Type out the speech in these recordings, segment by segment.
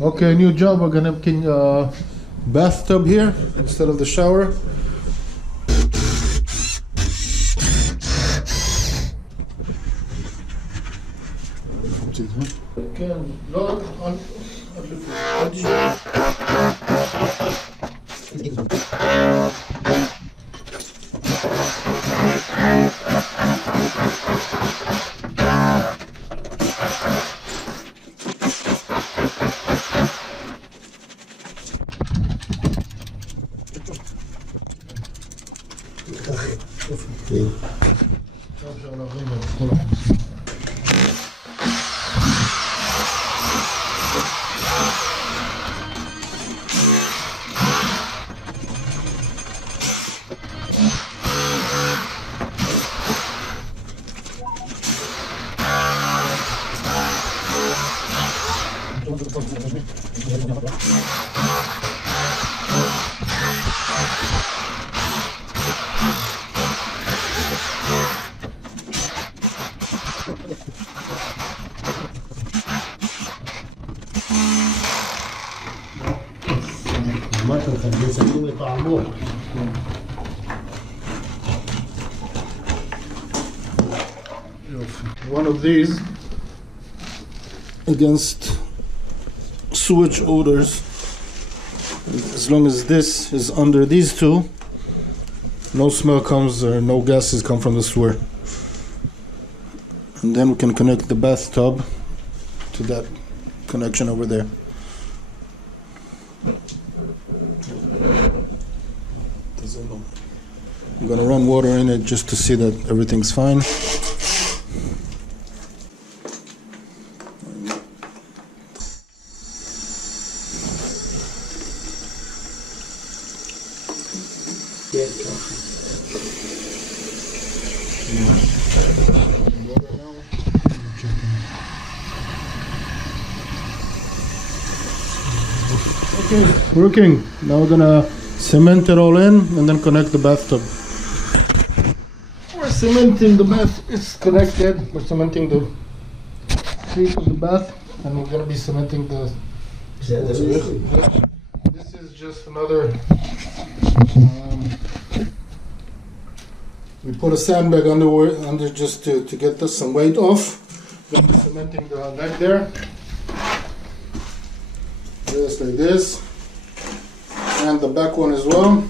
Okay, new job. We're gonna put bathtub here instead of the shower. Can log on. One of these against sewage odors. As long as this is under these two, no smell comes or no gases come from the sewer. And then we can connect the bathtub to that connection over there. I'm gonna run water in it just to see that everything's fine. Okay, working. Now we're gonna cement it all in and then connect the bathtub. We're cementing the bath. It's connected. We're cementing the seat of the bath, and we're gonna be cementing the. This is just another. We put a sandbag under just to get this some weight off. We're gonna be cementing the neck there. Just like this, and the back one as well.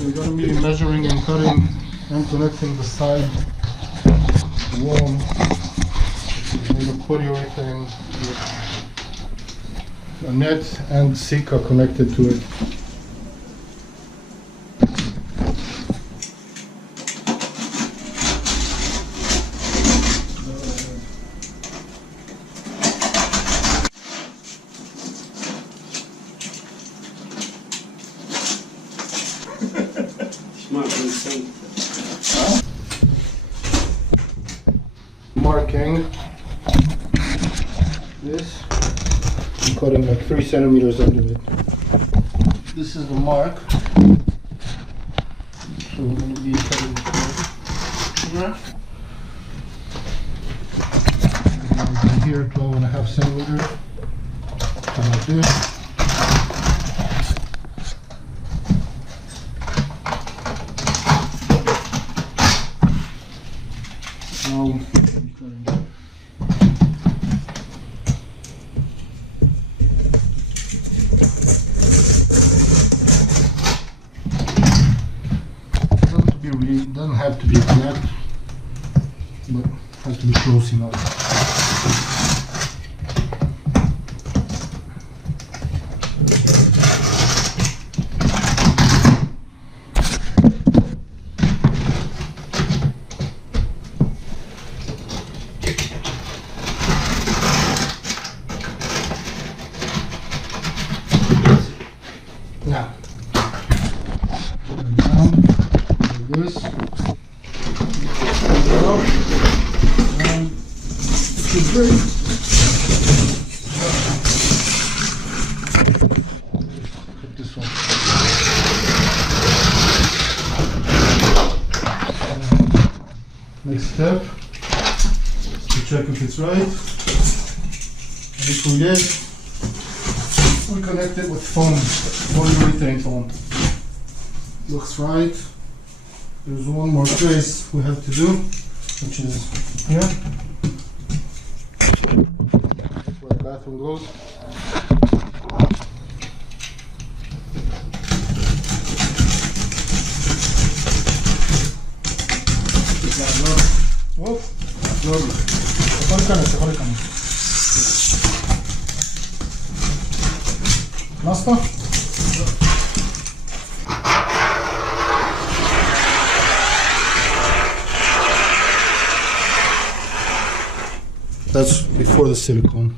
We're going to be measuring and cutting and connecting the side wall. We're going to put everything with a net and Sika connected to it. Marking this, I'm cutting like 3 centimeters under it. This is the mark, so we're going to be cutting here. And here 12.5 centimeters, so like this. Doesn't have to be exact, but has to be close enough. Now, down like this. tray. Put this one. Next step, to check if it's right. And if we get, we connect it with foam, polyurethane foam. Looks right. There's one more trace we have to do, which is here, where the bathroom goes. Whoop, lovely. Se fue el cano. Basta? That's before the silicone.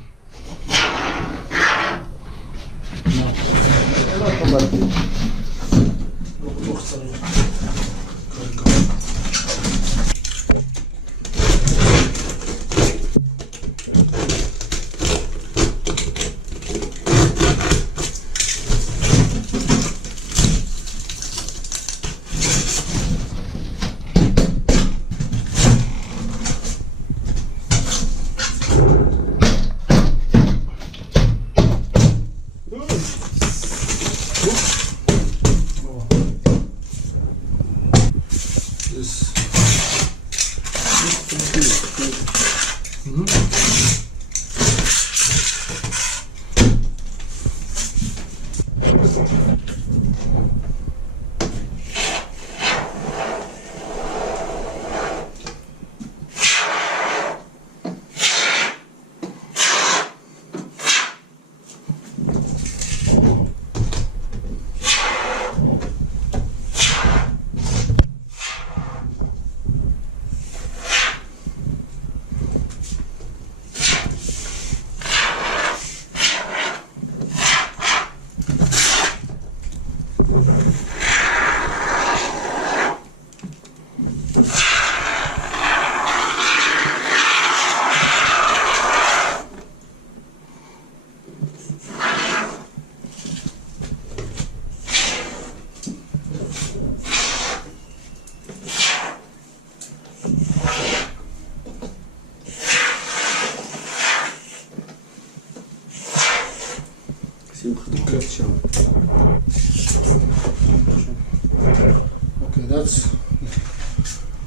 Okay, that's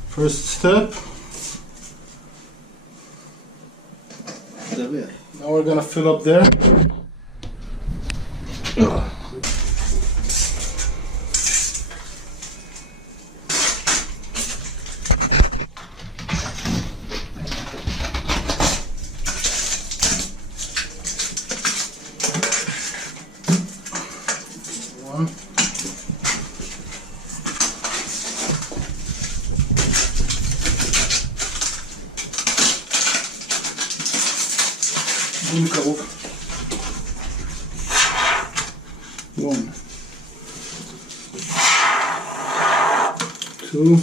first step. Now we're gonna fill up there. One, two,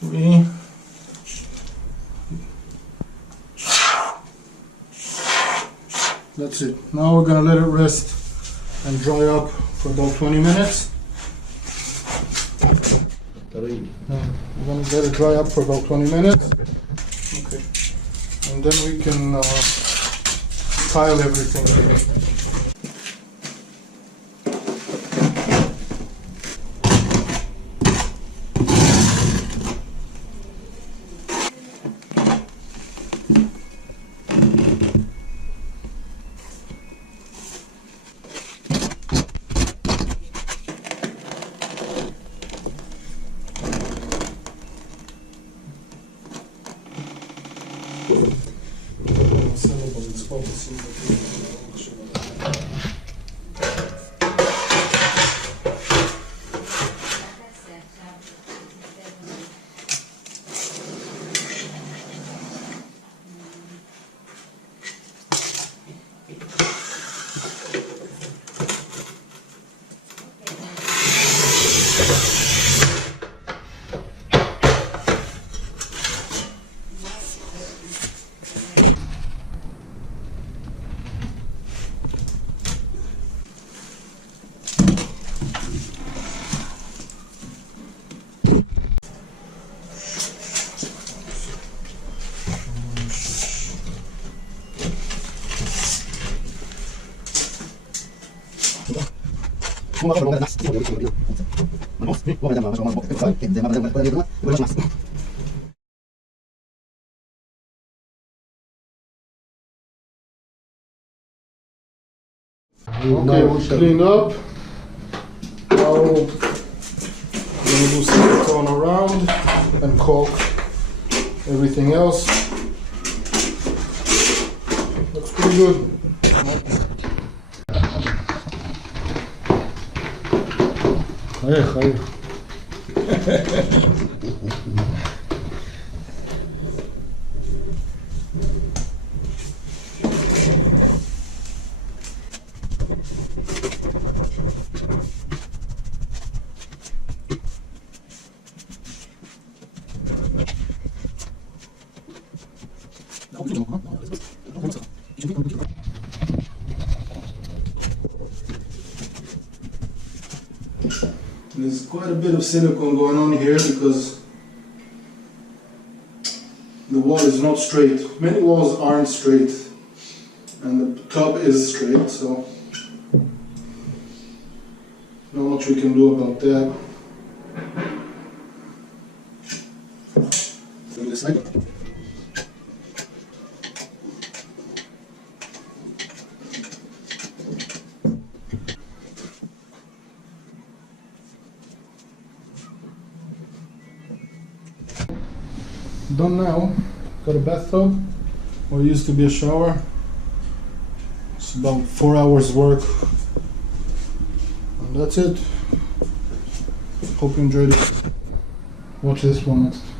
three, that's it. Now we're gonna let it rest and dry up for about 20 minutes. We're going to let it dry up for about 20 minutes. Okay. And then we can tile everything. Okay, we cleaned up. Now we're gonna do silicone around and caulk everything else. Looks pretty good. Hey. There's quite a bit of silicone going on here because the wall is not straight. Many walls aren't straight and the top is straight, so not much we can do about that. This side. Done now. Got a bathtub, what used to be a shower. It's about 4 hours work. And that's it. Hope you enjoyed it. Watch this one next.